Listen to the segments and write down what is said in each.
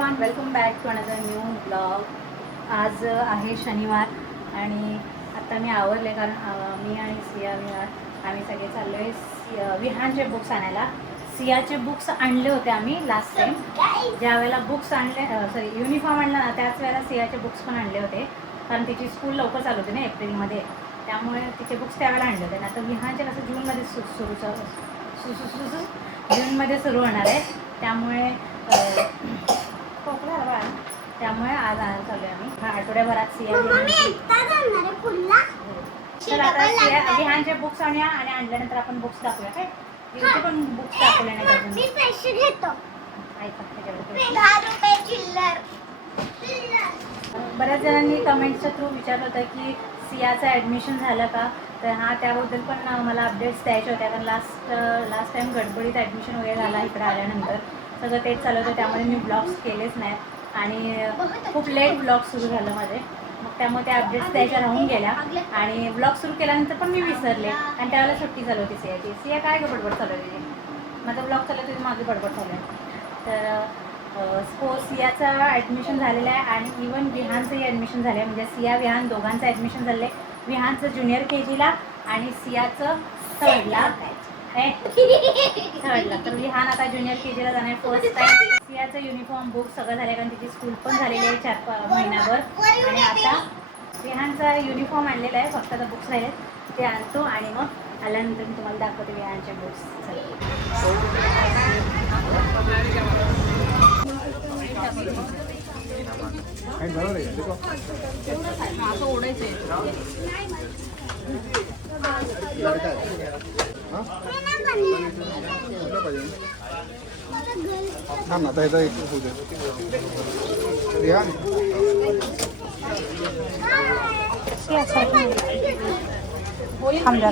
Everyone, welcome back to another new blog. आज आहे शनिवार आणि आता मी आवरले कारण मी आणि सिया विहान आम्ही सगळे चाललो आहे विहानचे बुक्स आणायला. सियाचे बुक्स आणले होते आम्ही लास्ट टाईम ज्या वेळेला बुक्स आणले युनिफॉर्म आणला ना त्याच वेळेला सियाचे बुक्स पण आणले होते कारण तिची स्कूल लवकर चालू होती ना एप्रिलमध्ये, त्यामुळे तिचे बुक्स त्यावेळेला आणले होते. आता विहानचे कसं जूनमध्ये सुरू होणार आहे, त्यामुळे त्यामुळे आज आणायला चालू आहे आम्ही आठवड्याभरात सिया. तर आता सिया विहानचे बुक्स आणूया आणि आणल्यानंतर आपण बुक्स दाखवूया. काय तिथे पण बुक्स दाखवले नाही बऱ्याच जणांनी कमेंटच्या थ्रू विचारलं होतं की सियाचं ॲडमिशन झालं का, तर त्याबद्दल पण मला अपडेट्स द्यायचे होत्या कारण लास्ट टाईम गडबडीत ॲडमिशन वगैरे झाला इकडे आल्यानंतर सगळं तेच चालू होतं, त्यामुळे मी ब्लॉग्स केलेच नाहीत आणि खूप लेट ब्लॉग सुरू झालं माझे, मग त्यामुळे त्या अपडेट्स द्यायच्या राहून गेल्या आणि ब्लॉग सुरू केल्यानंतर पण मी विसरले आणि त्यावेळेला सुट्टी चालू होती सियाची. सिया काय बडबड चालू होती, माझा ब्लॉग चालू होती माझी बडबड चालू आहे. तर सियाचं ॲडमिशन झालेलं आहे आणि इवन विहानचंही ॲडमिशन झालं आहे, म्हणजे सिया विहान दोघांचं ॲडमिशन झालं आहे. विहानचं ज्युनियर KGला आणि सियाचं थर्डला. तर विहान आता ज्युनियर KGला जाणार फर्स्ट टाईम. सियाचं युनिफॉर्म बुक सगळं झालं कारण तिची स्कूल पण झालेली आहे 4 महिन्याभर आणि आता विहानचा युनिफॉर्म आणलेला आहे, फक्त आता बुक्स राहिले ते आणतो आणि मग आल्यानंतर मी तुम्हाला दाखवते विहानचे बुक्स. असं ओढायचं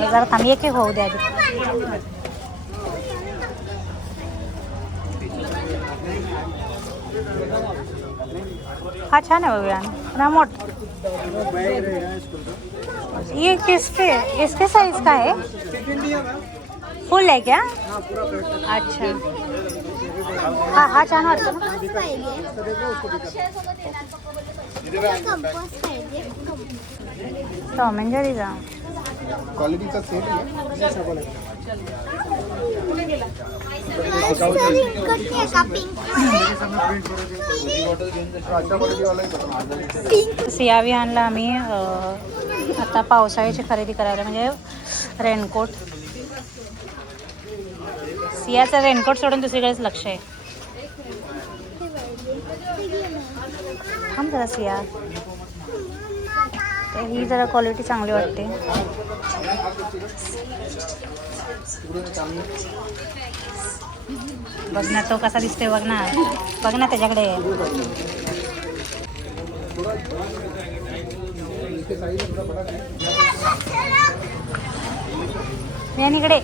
जरा थांब एक होऊ द्या. हाँ छान है भैया रिमोट. ये इसके साइज का है, फुल है क्या? अच्छा हाँ छान वाटतं ना. टॉम एंड जेरीचा क्वालिटीचा सेट आहे. सिया विहानला आम्ही आता पावसाळ्याची खरेदी करायला म्हणजे रेनकोट. सियाचं रेनकोट सोडून दुसरीकडेच लक्ष आहे. थांब जरा सिया, तर ही जरा क्वालिटी चांगली वाटते. बघ ना तो कसा दिसतोय, बघ ना त्याच्याकडे. इकडे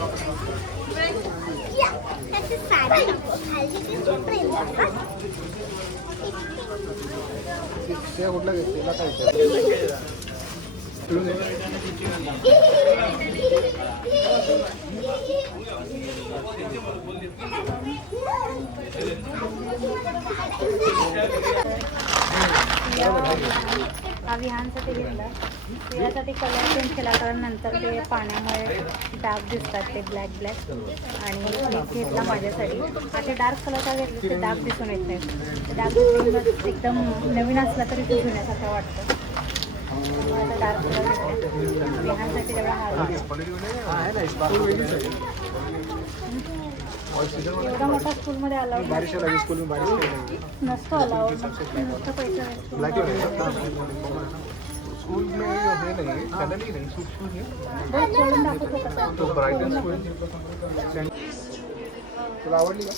विहानचं ते घेतलं. सियासाठी कलर चेंज केला कारण नंतर ते पाण्यामुळे डार्क दिसतात ते ब्लॅक आणि घेतला माझ्यासाठी. असे डार्क कलर का घेतले ते डार्क दिसून येत नाही, डार्क एकदम नवीन असला तरी ते घेण्यासारखं वाटतं. आता डार्क कलर घेतले विहानसाठी तेवढा एवढा मोठा स्कूलमध्ये अलाउड नसतो, अलाउड नसतं पैसे. स्कूल में हे नाही सॅलरी नाही तो तुला आवडली का?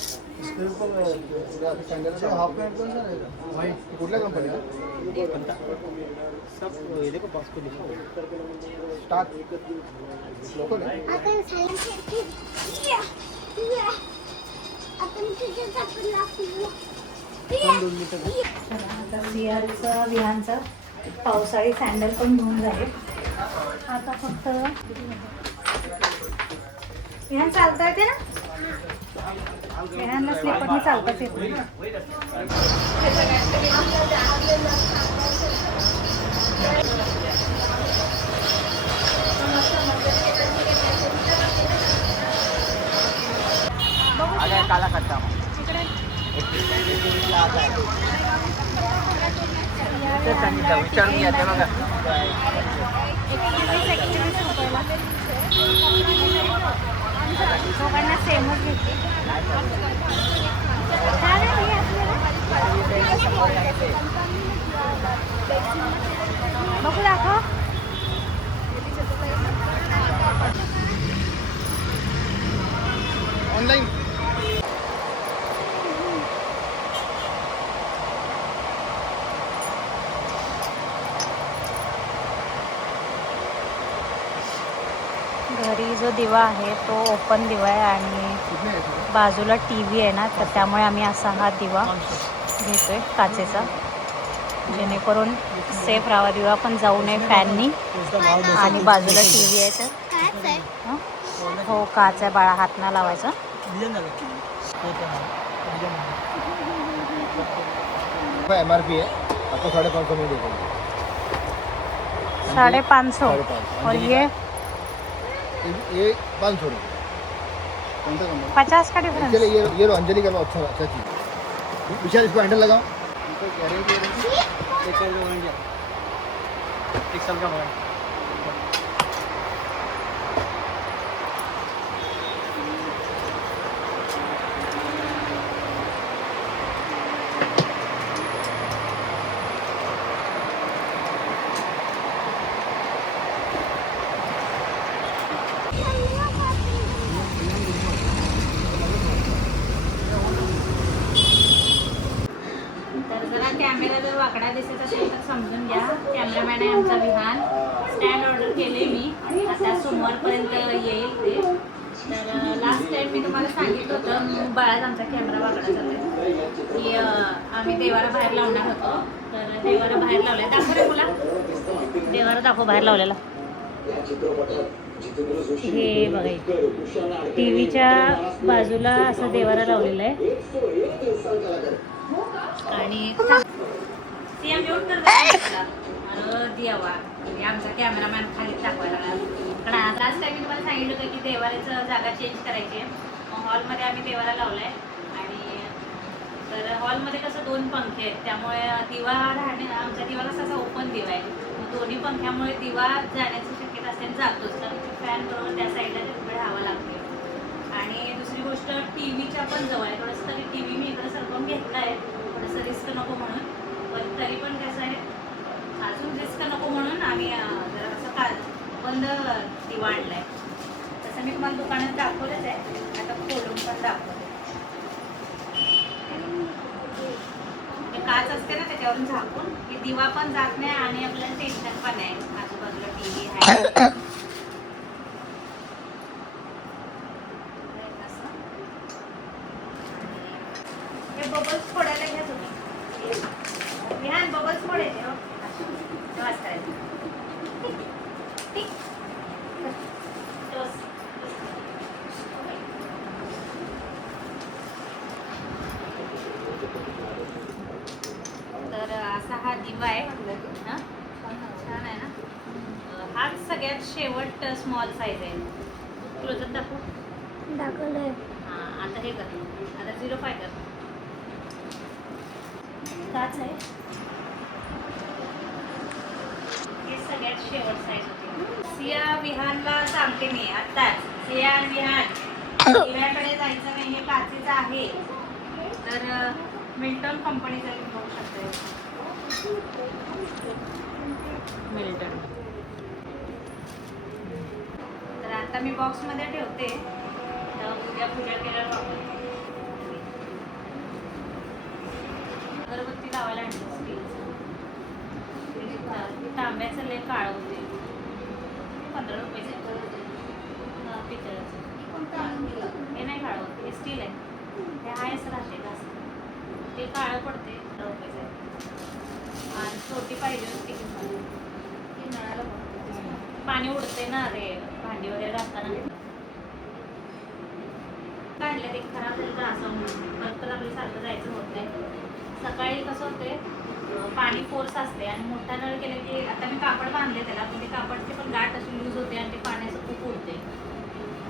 हाफ पॅन्ट पण सर कुठल्या कंपनीचा स्टार्ट लोकल सियाचं विहानचं पावसाळी सँडल पण घेऊन झाले. आता फक्त विहान चालता येते ना, विहानला स्लीपरने चालताच येते. विचारून घ्या ते बघा. दोघांना सेमच घेतली. बघू दाखव. ऑनलाईन घरी जो दिवा आहे तो ओपन दिवा आहे आणि बाजूला टी व्ही आहे ना, तर त्यामुळे आम्ही असा हा दिवा घेतोय काचेचा, जेणेकरून सेफ राहावा, दिवा पण जाऊ नये फॅननी. आणि बाजूला टी व्ही आहे तर हं? हो काच आहे बाळा, हात ना लावायचा. MRP है आपको 550 में दे देंगे. 550 550. और ये ये 500 रुपये. कौन सा कंपनी? 50 का डिफरेंस. चलिए ये लो अंजलि का लो, अच्छा चीज. विशाल इसको हैंडल लगाओ. एक साल का वारंटी. तर जरा कॅमेरा जर वाकडा दिसत असेल तर समजून घ्या, कॅमेरामॅन आहे आमचा विहान. स्टँड ऑर्डर केले मी, आता सोमवारपर्यंत येईल ते. तर लास्ट टाइम मी तुम्हाला सांगितलं होतं बाळाच आमचा कॅमेरा वाकडा झाला की आम्ही देवारा बाहेर लावणार होतो. तर देवारा बाहेर लावलाय, दाखव रे मुला, देवारा दाखव बाहेर लावलेला. हे बघा टी व्हीच्या बाजूला असं देवारा लावलेला आहे. आणि सीएम येऊन तर द्यावा म्हणजे आमचा कॅमेरामॅन खाली दाखवायला लागला. कारण लास्ट टाइम मी तुम्हाला सांगितलं होतं की देवाऱ्याचं जागा चेंज करायची आहे. हॉलमध्ये आम्ही देवारा लावलाय आणि तर हॉलमध्ये कसं 2 पंखे आहेत, त्यामुळे दिवा राहणे, आमचा दिवा कसा असा ओपन दिवा आहे. मग दोन्ही पंख्यामुळे दिवा जाण्याची शक्यता असते, जातोच, कारण फॅन बरोबर त्या साईडला उभे राहावं लागते. आणि दुसरी गोष्ट टी व्हीच्या पण जवळ आहे, थोडंसं तरी टी व्ही मी इकडं सरकवून घेतला आहे, थोडंसं रिस्क नको म्हणून. पण तरी पण कसं आहे, अजून रिस्क नको म्हणून आम्ही जरा असं बंद दिवा आणला आहे. तसं मी तुम्हाला दुकानात दाखवलंच आहे, आता खोलून पण दाखवलं. काच असते ना त्याच्यावरून झाकून की दिवा पण जात नाही आणि आपल्याला टेन्शन पण आहे. आजूबाजूला टी व्ही आहे. हे बबल्स फोडायला घ्या तुम्ही. विहान बबल्स फोडायचे हो. तेव्हाच करायचं. तर असा हा दिवा आहे. हां छान आहे ना. हाच सगळ्यात शेवट स्मॉल साईज आहे. क्लोजअप दाखवलंय. हां आता हे कर, आता 0.5 कर. काच आहे. हे सगळ्यात शेवट साईज होती. सिया विहानला सांगते मी आत्ताच, सिया विहान दिव्याकडे जायचं नाही, हे काचेचं आहे. तर मिल्टन कंपनीचा बघू शकते. मिल्टन. तर आता मी बॉक्समध्ये ठेवते, उद्या पूजा केल्यावर वापरते. अगरबत्ती लावायला आणली स्टीलचं, तांब्याचं लय काळं होते. 15 रुपयाचे पितळाचं. हे नाही काळं होत, हे स्टील आहे. ते आहेच राहते का ते काळं पडते. 15 रुपयाचं आहे. आणि छोटी पाहिजे होती की नळाला पाणी उडते ना, रे भांडी वगैरे घासताना काढले ते खराब झालं तर असं म्हणून नंतर आपल्या सारखं जायचं होत नाही. सकाळी कसं होते, पाणी फोर्स असते आणि मोठा नळ केले की, आता मी कापड बांधले त्याला, पण ते कापडचे पण गाठ अशी लूज होते आणि ते पाण्याचं खूप उडते.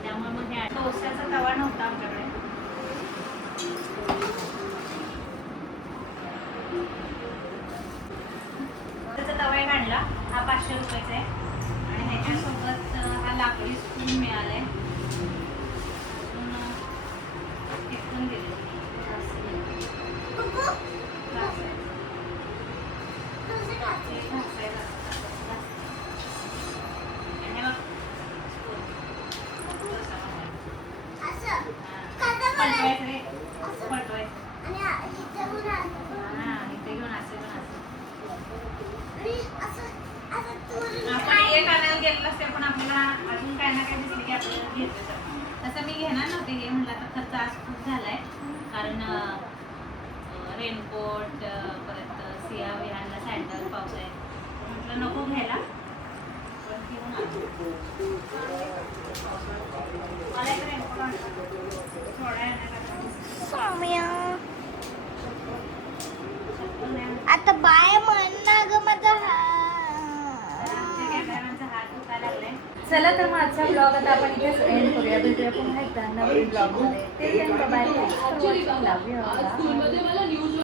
त्यामुळे मग हे डोस्याचा तवा नव्हता आमच्याकडे. त्याचा तवा एक आणला, हा 500 रुपयाचा आहे आणि ह्याच्यासोबत हा लाकडी स्पून मिळालाय. टिपून दिले आपण एक आणायला गेलेलं असते, पण आपल्याला अजून काय ना काय दिसले की आपल्याला घेतलं. तसं मी घेणार नव्हते, हे म्हटलं आता खर्च आज खूप झालाय, कारण रेनकोट परत सिया विहानला सँडल पाऊस आहे, म्हटलं नको घ्यायला, पण घेऊन आलो. मला एक रेनकोट आणला थोड्या आता बाय म्हण ना ग माझा चला तर मग आजचा ब्लॉग आता आपण इथेच एंड करूया. भेटूया पुन्हा एकदा नवीन ब्लॉगमध्ये. ते बाय.